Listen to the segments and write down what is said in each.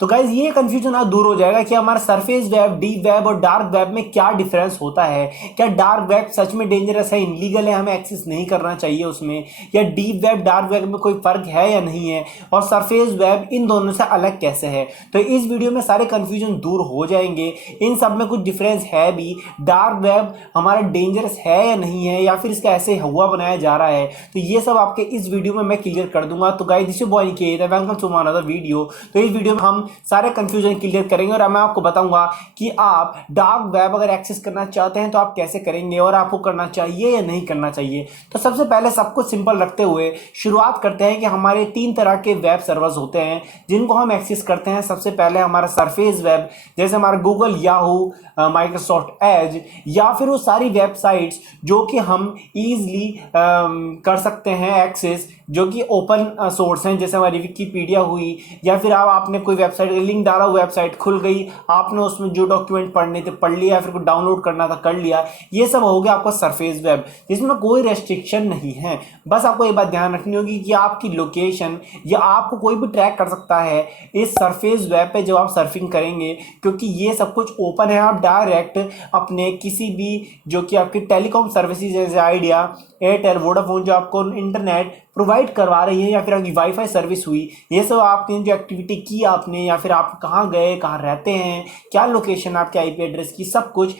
तो गाइज ये कंफ्यूजन आज दूर हो जाएगा कि हमारा सरफेस वेब, डीप वेब और डार्क वेब में क्या डिफरेंस होता है। क्या डार्क वेब सच में डेंजरस है, इनलीगल है, हमें एक्सेस नहीं करना चाहिए उसमें, या डीप वेब डार्क वेब में कोई फर्क है या नहीं है, और सरफेस वेब इन दोनों से अलग कैसे है। तो इस वीडियो में सारे कंफ्यूजन दूर हो जाएंगे। इन सब में कुछ डिफरेंस है भी, डार्क वेब हमारा डेंजरस है या नहीं है, या फिर इसका ऐसे हुआ बनाया जा रहा है, तो ये सब आपके इस वीडियो में मैं क्लियर कर दूंगा। तो guys this is boy Niket, welcome to my another video. तो इस वीडियो में हम सारे कंफ्यूजन क्लियर करेंगे और मैं आपको बताऊंगा कि आप डार्क वेब अगर एक्सेस करना चाहते हैं तो आप कैसे करेंगे और आपको करना चाहिए या नहीं करना चाहिए। तो सबसे पहले सब कुछ सिंपल रखते हुए शुरुआत करते हैं कि हमारे 3 तरह के वेब सर्वर्स होते हैं जिनको हम एक्सेस करते हैं। सबसे पहले हमारा सरफेस वेब, जैसे हमारा गूगल, याहू, माइक्रोसॉफ्ट एज, या फिर वो सारी वेबसाइट्स जो कि हम ईजिली कर सकते हैं एक्सेस, जो कि ओपन सोर्स हैं, जैसे हमारी विकीपीडिया हुई, या फिर आपने कोई वेबसाइट का लिंक डाला, वेबसाइट खुल गई, आपने उसमें जो डॉक्यूमेंट पढ़ने थे पढ़ लिया, या फिर कुछ डाउनलोड करना था कर लिया। ये सब हो गया आपका सरफेस वेब, जिसमें कोई रेस्ट्रिक्शन नहीं है। बस आपको ये बात ध्यान रखनी होगी कि आपकी लोकेशन या आपको कोई भी ट्रैक कर सकता है इस सरफेस वेब पे जब आप सर्फिंग करेंगे, क्योंकि ये सब कुछ ओपन है। आप डायरेक्ट अपने किसी भी जो कि आपकी टेलीकॉम सर्विसेज जैसे आइडिया, एयरटेल, वोडाफोन जो आपको इंटरनेट प्रोवाइड करवा रही है, या फिर आपकी वाईफाई सर्विस हुई, ये सब आपने जो एक्टिविटी की आपने, या फिर आप कहाँ गए, कहाँ रहते हैं, क्या लोकेशन आपके आईपी एड्रेस की, सब कुछ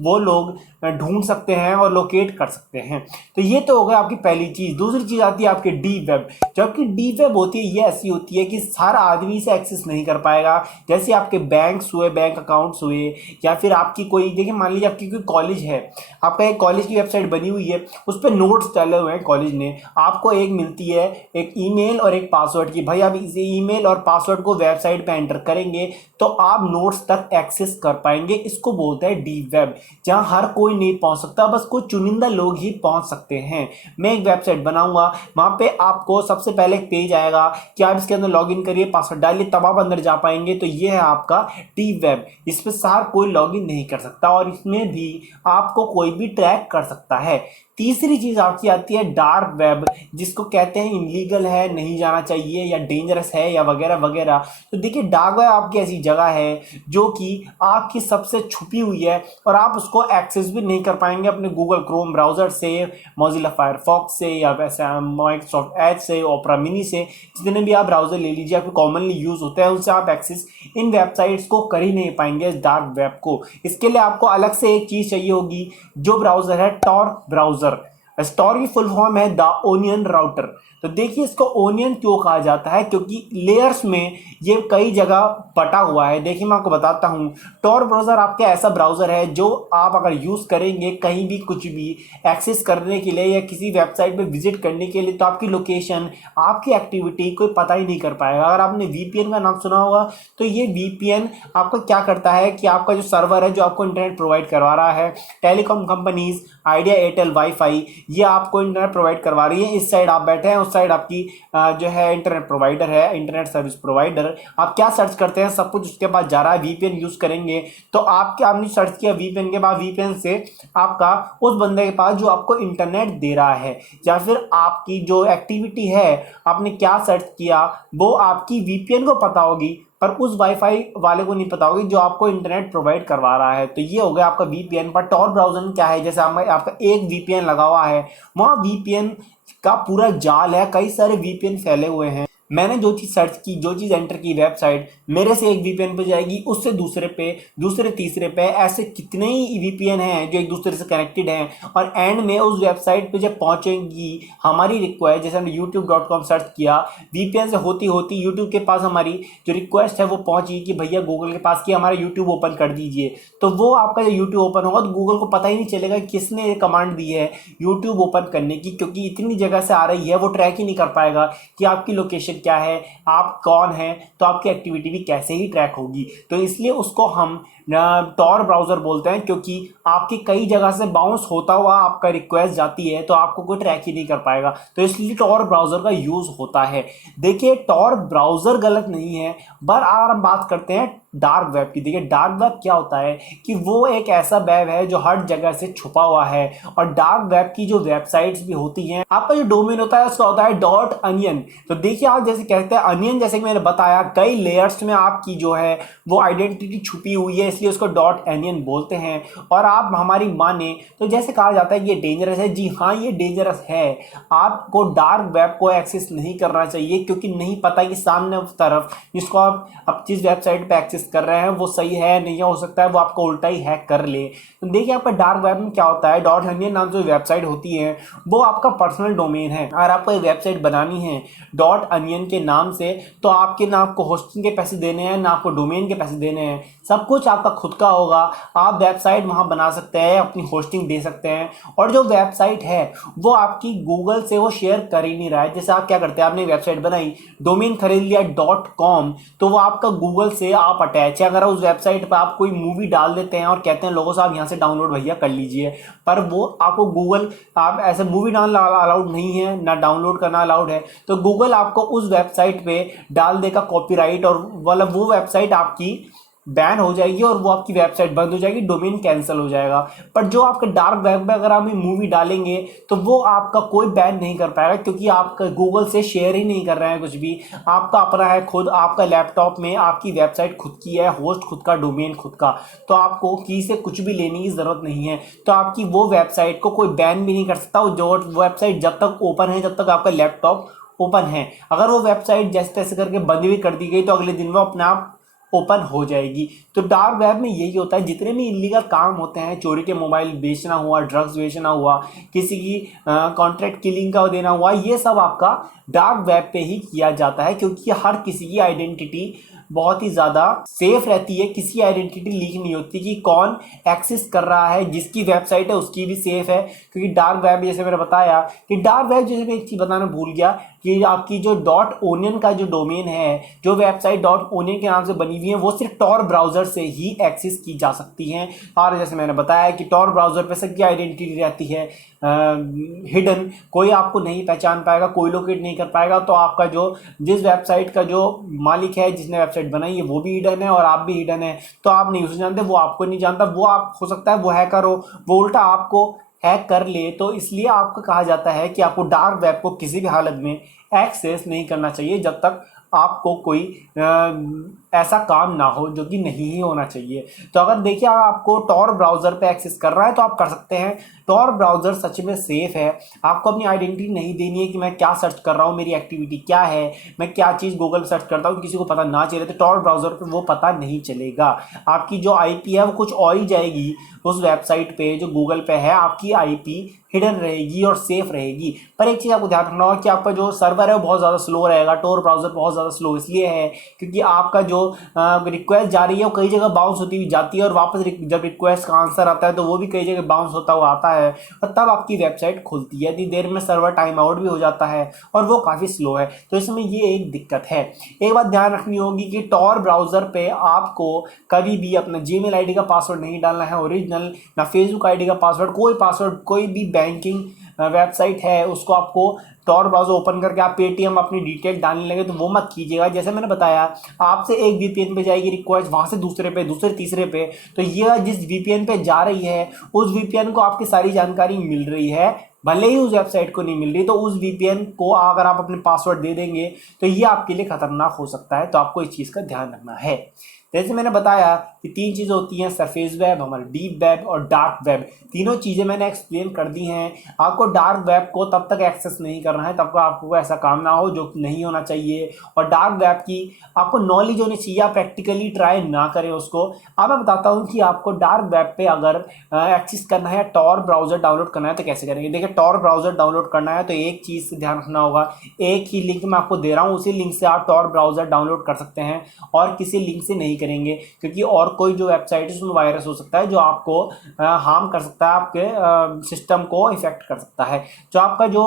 वो लोग ढूंढ सकते हैं और लोकेट कर सकते हैं। तो ये तो हो गया आपकी पहली चीज़। दूसरी चीज़ आती है आपकी डीप वेब। जबकि डीप वेब होती है, ये ऐसी होती है कि सारा आदमी से एक्सेस नहीं कर पाएगा। जैसे आपके बैंक्स हुए, बैंक अकाउंट्स हुए, या फिर आपकी कोई, देखिए मान लीजिए आपकी कोई कॉलेज है, आपका एक कॉलेज की वेबसाइट बनी हुई है, उस पर नोट्स डाले हुए हैं कॉलेज ने, आपको एक मिलती है एक ईमेल और एक पासवर्ड की, भाई आप इस ईमेल और पासवर्ड को वेबसाइट पे एंटर करेंगे तो आप नोट्स तक एक्सेस कर पाएंगे। इसको बोलते हैं डीप वेब, जहां हर कोई नहीं पहुंच सकता, बस कुछ चुनिंदा लोग ही पहुंच सकते हैं। मैं एक वेबसाइट बनाऊंगा, वहां पे आपको सबसे पहले एक पेज आएगा कि आप इसके अंदर लॉग इन करिए, पासवर्ड डालिए, तब आप अंदर जा पाएंगे। तो ये है आपका डीप वेब। इस पर सार कोई लॉग इन नहीं कर सकता और इसमें भी आपको कोई भी ट्रैक कर सकता है। तीसरी चीज आपकी आती है डार्क वेब, जिसको कहते हैं इनलीगल है, नहीं जाना चाहिए, या डेंजरस है, या वगैरह वगैरह। तो देखिए डार्क वेब आपकी ऐसी जगह है जो कि आपकी सबसे छुपी हुई है और आप उसको एक्सेस भी नहीं कर पाएंगे अपने गूगल क्रोम ब्राउजर से, मोजिला फायरफॉक्स से, या वैसे माइक्रोसॉफ्ट एज से, ओपेरा मिनी से, जितने भी आप ब्राउजर ले लीजिए आपको कॉमनली यूज होते हैं, उनसे आप एक्सेस इन वेबसाइट्स को कर ही नहीं पाएंगे इस डार्क वेब को। इसके लिए आपको अलग से एक चीज चाहिए होगी, जो ब्राउजर है टॉर ब्राउजर। स्टोर की फुल फॉर्म है द ओनियन राउटर। तो देखिए इसको ओनियन क्यों कहा जाता है, क्योंकि लेयर्स में ये कई जगह बटा हुआ है। देखिए मैं आपको बताता हूँ, टॉर ब्राउजर आपका ऐसा ब्राउजर है जो आप अगर यूज करेंगे कहीं भी कुछ भी एक्सेस करने के लिए या किसी वेबसाइट पे विजिट करने के लिए, तो आपकी लोकेशन, आपकी एक्टिविटी कोई पता ही नहीं कर पाएगा। अगर आपने वीपीएन का नाम सुना होगा, तो ये वीपीएन आपको क्या करता है कि आपका जो सर्वर है जो आपको इंटरनेट प्रोवाइड करवा रहा है, telecom companies, idea, Airtel, wifi, ये आपको इंटरनेट प्रोवाइड करवा रही है। इस साइड आप बैठे हैं, उस साइड आपकी जो है इंटरनेट प्रोवाइडर है, इंटरनेट सर्विस प्रोवाइडर। आप क्या सर्च करते हैं सब कुछ उसके पास जा रहा है। वीपीएन यूज करेंगे तो आपने सर्च किया वीपीएन के बाद, वीपीएन से आपका उस बंदे के पास जो आपको इंटरनेट दे रहा है, या फिर आपकी जो एक्टिविटी है आपने क्या सर्च किया वो आपकी वीपीएन को पता होगी, पर उस वाईफाई वाले को नहीं पता होगी जो आपको इंटरनेट प्रोवाइड करवा रहा है। तो ये हो गया आपका वीपीएन। पर टॉर ब्राउजर क्या है, जैसे आपका एक वीपीएन लगा हुआ है, वहाँ वीपीएन का पूरा जाल है, कई सारे वीपीएन फैले हुए हैं। मैंने जो चीज़ सर्च की, जो चीज़ एंटर की वेबसाइट, मेरे से एक वीपीएन पे जाएगी, उससे दूसरे पे, दूसरे तीसरे पे, ऐसे कितने ही वीपीएन हैं जो एक दूसरे से कनेक्टेड हैं। और एंड में उस वेबसाइट पे जब पहुंचेंगी हमारी रिक्वेस्ट, जैसे हमने youtube.com सर्च किया, वीपीएन से होती होती यूट्यूब के पास हमारी जो रिक्वेस्ट है वो पहुंची कि भैया गूगल के पास कि हमारा यूट्यूब ओपन कर दीजिए। तो वो आपका जो यूट्यूब ओपन होगा तो गूगल को पता ही नहीं चलेगा किसने ये कमांड दी है यूट्यूब ओपन करने की, क्योंकि इतनी जगह से आ रही है, वो ट्रैक ही नहीं कर पाएगा कि आपकी लोकेशन क्या है, आप कौन हैं, तो आपकी एक्टिविटी भी कैसे ही ट्रैक होगी। तो इसलिए उसको हम टॉर ब्राउजर बोलते हैं, क्योंकि आपकी कई जगह से बाउंस होता हुआ आपका रिक्वेस्ट जाती है तो आपको कोई ट्रैक ही नहीं कर पाएगा। तो इसलिए टॉर ब्राउजर का यूज होता है। देखिए टॉर ब्राउजर गलत नहीं है, पर अगर हम बात करते हैं डार्क वेब की। देखिए डार्क वेब क्या होता है कि वो एक ऐसा वेब है जो हर जगह से छुपा हुआ है, और डार्क वेब की जो वेबसाइट्स भी होती हैं, आपका जो डोमेन होता है उसका होता है डॉट अनियन। तो देखिए आप जैसे कहते हैं अनियन, जैसे कि मैंने बताया कई लेयर्स में आपकी जो है वो आइडेंटिटी छुपी हुई है, इसलिए उसको डॉट अनियन बोलते हैं। और आप हमारी माने तो जैसे कहा जाता है कि ये डेंजरस है, जी हाँ ये डेंजरस है। आपको डार्क वेब को एक्सेस नहीं करना चाहिए, क्योंकि नहीं पता कि सामने तरफ जिसको आप जिस वेबसाइट पे एक्सेस कर रहे हैं वो सही है नहीं है, हो सकता है वो आपको उल्टा ही हैक कर ले। तो देखिए आपका डार्क वेब में क्या होता है, डॉट अनियन नाम जो वेबसाइट होती है वो आपका पर्सनल डोमेन है। अगर आपको एक वेबसाइट बनानी है डॉट अनियन के नाम से, तो आपके ना आपको होस्टिंग के पैसे देने हैं ना आपको डोमेन के पैसे देने हैं, सब कुछ आपका खुद का होगा। आप वेबसाइट वहां बना सकते हैं, अपनी होस्टिंग दे सकते हैं, और जो वेबसाइट है वो आपकी गूगल से वो शेयर कर ही नहीं रहा है। जैसे आप क्या करते हैं, आपने वेबसाइट बनाई, डोमेन खरीद लिया .com, तो वो आपका गूगल से आप अटैच है। अगर उस वेबसाइट पर आप कोई मूवी डाल देते हैं और कहते हैं लोगों से आप यहाँ से डाउनलोड भैया कर लीजिए, पर वो आपको गूगल, आप ऐसे मूवी डालना अलाउड नहीं है ना डाउनलोड करना अलाउड है, तो गूगल आपको उस वेबसाइट पे डाल देगा कॉपीराइट, और मतलब वो वेबसाइट आपकी बैन हो जाएगी और वो आपकी वेबसाइट बंद हो जाएगी, डोमेन कैंसिल हो जाएगा। पर जो आपके डार्क वेब में अगर आप मूवी डालेंगे तो वो आपका कोई बैन नहीं कर पाएगा, क्योंकि आप गूगल से शेयर ही नहीं कर रहे हैं कुछ भी, आपका अपना है खुद, आपका लैपटॉप में आपकी वेबसाइट खुद की है, होस्ट खुद का, डोमेन खुद का, तो आपको की से कुछ भी लेने की जरूरत नहीं है। तो आपकी वो वेबसाइट को कोई बैन भी नहीं कर सकता, जो वेबसाइट जब तक ओपन है, जब तक आपका लैपटॉप ओपन है। अगर वो वेबसाइट जैसे तैसे करके बंद भी कर दी गई तो अगले दिन वो अपने आप ओपन हो जाएगी। तो डार्क वेब में यही होता है, जितने भी इलीगल काम होते हैं, चोरी के मोबाइल बेचना हुआ, ड्रग्स बेचना हुआ, किसी की कॉन्ट्रैक्ट किलिंग का देना हुआ, ये सब आपका डार्क वेब पे ही किया जाता है, क्योंकि हर किसी की आइडेंटिटी बहुत ही ज़्यादा सेफ रहती है, किसी आइडेंटिटी लीक नहीं होती कि कौन एक्सेस कर रहा है, जिसकी वेबसाइट है उसकी भी सेफ है। क्योंकि डार्क वेब, जैसे मैंने बताया कि डार्क वेब, जैसे मैं एक चीज़ बताना भूल गया कि आपकी जो डॉट ओनियन का जो डोमेन है, जो वेबसाइट डॉट ओनियन के नाम से बनी हुई है, वो सिर्फ टॉर ब्राउज़र से ही एक्सेस की जा सकती हैं। और जैसे मैंने बताया कि टॉर ब्राउज़र पे सबकी आइडेंटिटी रहती है हिडन, कोई आपको नहीं पहचान पाएगा, कोई लोकेट नहीं कर पाएगा। तो आपका जो जिस वेबसाइट का जो मालिक है, जिसने वेबसाइट बनाई है, वो भी हिडन है और आप भी हिडन है। तो आप नहीं उसे जानते, वो आपको नहीं जानता, वो आप हो सकता है वो हैकर हो, वो उल्टा आपको हैक कर ले। तो इसलिए आपको कहा जाता है कि आपको डार्क वेब को किसी भी हालत में एक्सेस नहीं करना चाहिए, जब तक आपको कोई ऐसा काम ना हो जो कि नहीं ही होना चाहिए। तो अगर देखिए आपको टॉर ब्राउज़र पे एक्सेस कर रहा है तो आप कर सकते हैं। टॉर ब्राउज़र सच में सेफ है, आपको अपनी आइडेंटिटी नहीं देनी है कि मैं क्या सर्च कर रहा हूँ, मेरी एक्टिविटी क्या है, मैं क्या चीज़ गूगल सर्च करता हूँ, किसी को पता ना चले। तो टॉर ब्राउज़र पे वो पता नहीं चलेगा, आपकी जो आईपी है वो कुछ और ही जाएगी उस वेबसाइट पे जो गूगल पे है, आपकी आईपी हिडन रहेगी और सेफ रहेगी। पर एक चीज़ आपको ध्यान रखना होगा कि आपका जो सर्वर है वो बहुत ज़्यादा स्लो रहेगा। टॉर ब्राउज़र बहुत ज़्यादा स्लो इसलिए है क्योंकि आपका जो रिक्वेस्ट जा रही है वो कई जगह बाउंस होती हुई जाती है, और वापस जब रिक्वेस्ट का आंसर आता है तो वो भी कई जगह बाउंस होता हुआ आता है, और तब आपकी वेबसाइट खुलती है। इतनी देर में सर्वर टाइम आउट भी हो जाता है और वो काफ़ी स्लो है। तो इसमें ये एक दिक्कत है। एक बात ध्यान रखनी होगी कि टॉर ब्राउज़र पे आपको कभी भी अपना जीमेल आईडी का पासवर्ड नहीं डालना है ओरिजिनल, ना फेसबुक आईडी का पासवर्ड, कोई पासवर्ड, कोई भी बैंकिंग वेबसाइट है उसको आपको टॉर ब्राउज़र ओपन करके आप पेटीएम अपनी डिटेल डालने लगे तो वो मत कीजिएगा। जैसे मैंने बताया, आपसे एक वीपीएन पे जाएगी रिक्वेस्ट, वहाँ से दूसरे पे, दूसरे तीसरे पे, तो ये जिस वीपीएन पे जा रही है उस वीपीएन को आपकी सारी जानकारी मिल रही है, भले ही उस वेबसाइट को नहीं मिल रही। तो उस वीपीएन को अगर आप अपने पासवर्ड दे देंगे तो ये आपके लिए खतरनाक हो सकता है। तो आपको इस चीज़ का ध्यान रखना है। जैसे मैंने बताया कि तीन चीज़ें होती हैं, सरफेस वेब, हमारा डीप वेब और डार्क वेब। तीनों चीज़ें मैंने एक्सप्लेन कर दी हैं। आपको डार्क वेब को तब तक एक्सेस नहीं करना है तब तक आपको ऐसा काम ना हो जो नहीं होना चाहिए, और डार्क वेब की आपको नॉलेज होनी चाहिए, आप प्रैक्टिकली ट्राई ना करें उसको। अब मैं बताता हूँ कि आपको डार्क वेब पे अगर एक्सेस करना है, टॉर ब्राउज़र डाउनलोड करना है तो कैसे करेंगे। देखिए, टॉर ब्राउज़र डाउनलोड करना है तो एक चीज़ से ध्यान रखना होगा, एक ही लिंक मैं आपको दे रहा हूँ, उसी लिंक से आप टॉर ब्राउज़र डाउनलोड कर सकते हैं और किसी लिंक से नहीं करेंगे, क्योंकि और कोई जो वेबसाइट है उसमें वायरस हो सकता है जो आपको हार्म कर सकता है, आपके सिस्टम को इफेक्ट कर सकता है। जो आपका जो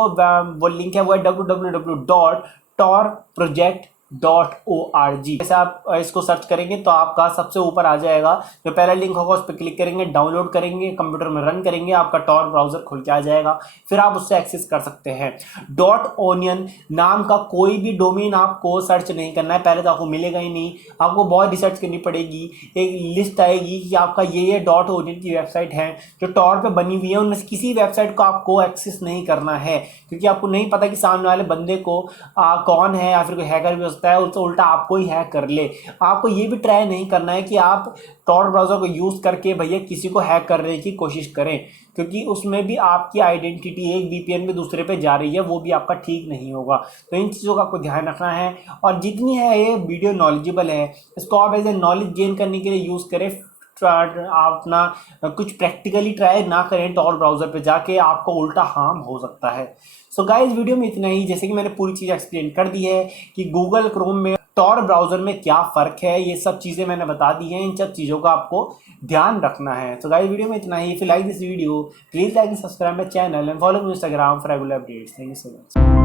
वो लिंक है वो है www.torproject .org। जैसे आप इसको सर्च करेंगे तो आपका सबसे ऊपर आ जाएगा, जो पहला लिंक होगा उस पर क्लिक करेंगे, डाउनलोड करेंगे, कंप्यूटर में रन करेंगे, आपका टॉर ब्राउजर खुल के आ जाएगा, फिर आप उससे एक्सेस कर सकते हैं। .onion नाम का कोई भी डोमेन आपको सर्च नहीं करना है, पहले तो आपको मिलेगा ही नहीं, आपको बहुत रिसर्च करनी पड़ेगी। एक लिस्ट आएगी कि आपका ये .onion की वेबसाइट है जो टॉर पे बनी हुई है, उनमें से किसी वेबसाइट को आपको एक्सेस नहीं करना है, क्योंकि आपको नहीं पता कि सामने वाले बंदे को कौन है, या फिर कोई हैकर भी हो सकता है, उससे उल्टा आपको ही हैक कर ले। आपको ये भी ट्राई नहीं करना है कि आप टॉर ब्राउज़र को यूज़ करके भैया किसी को हैक करने की कोशिश करें, क्योंकि उसमें भी आपकी आइडेंटिटी एक VPN में दूसरे पे जा रही है, वो भी आपका ठीक नहीं होगा। तो इन चीज़ों का आपको ध्यान रखना है। और जितनी है ये वीडियो नॉलेजेबल है, इसको आप एज ए नॉलेज गेन करने के लिए यूज़ करें। आप अपना कुछ प्रैक्टिकली ट्राई ना करें टॉर ब्राउज़र पे जाके, आपको उल्टा हार्म हो सकता है। सो गाइस, वीडियो में इतना ही। जैसे कि मैंने पूरी चीज़ एक्सप्लेन कर दी है कि गूगल क्रोम में टॉर ब्राउज़र में क्या फ़र्क है, ये सब चीज़ें मैंने बता दी हैं। इन सब चीज़ों का आपको ध्यान रखना है। तो गाइस, वीडियो में इतना ही। If you like this video, please like and subscribe my channel and follow me Instagram for regular updates. Thank you so much.